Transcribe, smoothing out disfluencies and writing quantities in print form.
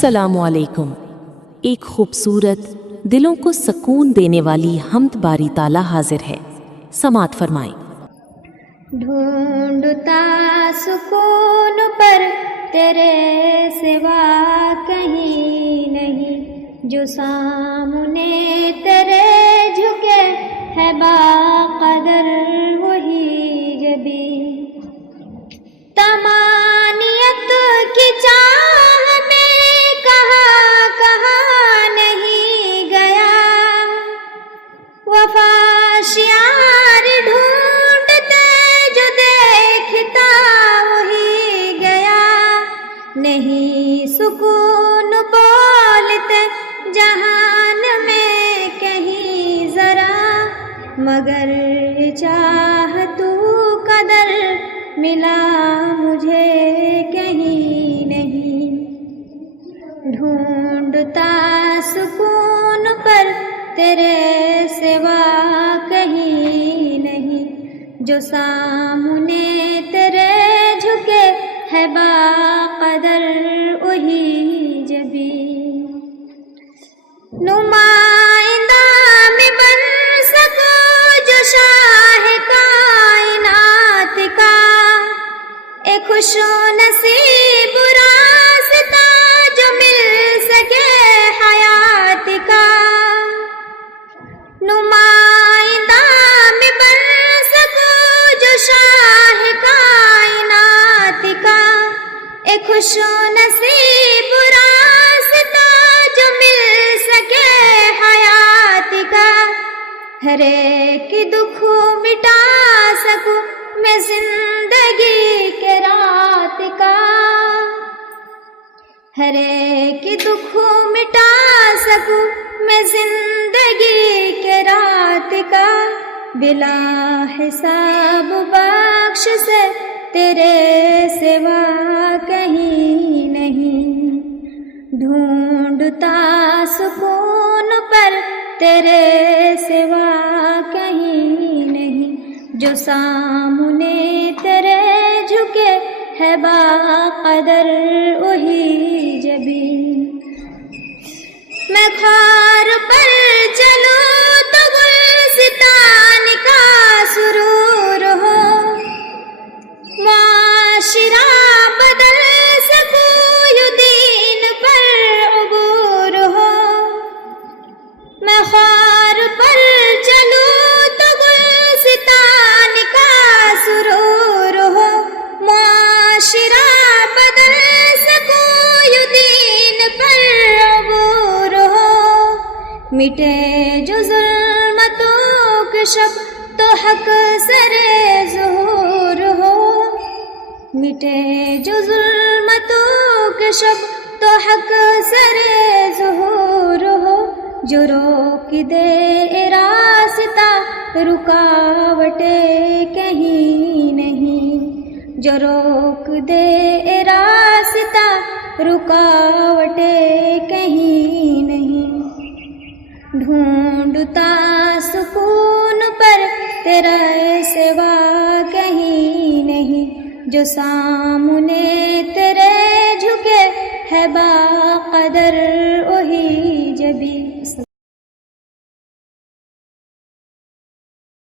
السلام علیکم۔ ایک خوبصورت دلوں کو سکون دینے والی حمد باری تعالیٰ حاضر ہے، سماعت فرمائیں۔ ڈھونڈتا سکون پر تیرے سوا کہیں نہیں، جو سامنے تیرے جھکے ہے باقدر وہی جبی، تمانیت کی چاہ میں کہاں کہاں نہیں گیا، وفا شیار ڈھونڈتے جو دیکھتا وہی گیا، نہیں سکون بولتے جہان میں کہیں ذرا، مگر چاہ تو قدر ملا مجھے کہیں نہیں، ڈھونڈتا سکون پر تیرے سوا کہیں نہیں، جو سامنے تیرے جھکے ہے باقدر وہی جبی، نمائندہ میں بن سکو جو شاہ کائنات کا، ایک خوش نصیب راستہ جو مل سکے حیات کا، نمائندہ میں بن سکو جو شاہ کائنات کا، ایک خوش نصیب راستہ جو مل سکے حیات کا، ہر ایک دکھ مٹا سکوں میں زندگی کے رات کا، ہر ایک دکھ مٹا سکوں میں زندگی کے رات کا، بلا حساب بخش سے تیرے سوا کہیں نہیں، ڈھونڈتا سکون پر تیرے سوا کہیں نہیں، جو سامنے تیرے جھکے ہے باقدر وہی جبی، میں خار پر چلوں تو گلستان کا سرور ہو، معاشرہ بدل سکوں یوں دین پر عبور ہو، میں خار پر چلوں تو گلستان کا سرور ہو، معاشرہ بدل سکوں یوں دین پر عبور ہو، مٹے جو ظلمتوں کے شب تو حق سر ظہور ہو، مٹے جو ظلمتوں کے شب تو حق سر ظہور ہو، جو روک دے راستہ رکاوٹیں کہیں نہیں، جو روک دے راستہ رکاوٹیں کہیں نہیں، ڈھونڈتا سکون پر تیرا سوا کہیں نہیں، جو سامنے تیرے جھکے ہے باقدر وہی جبی۔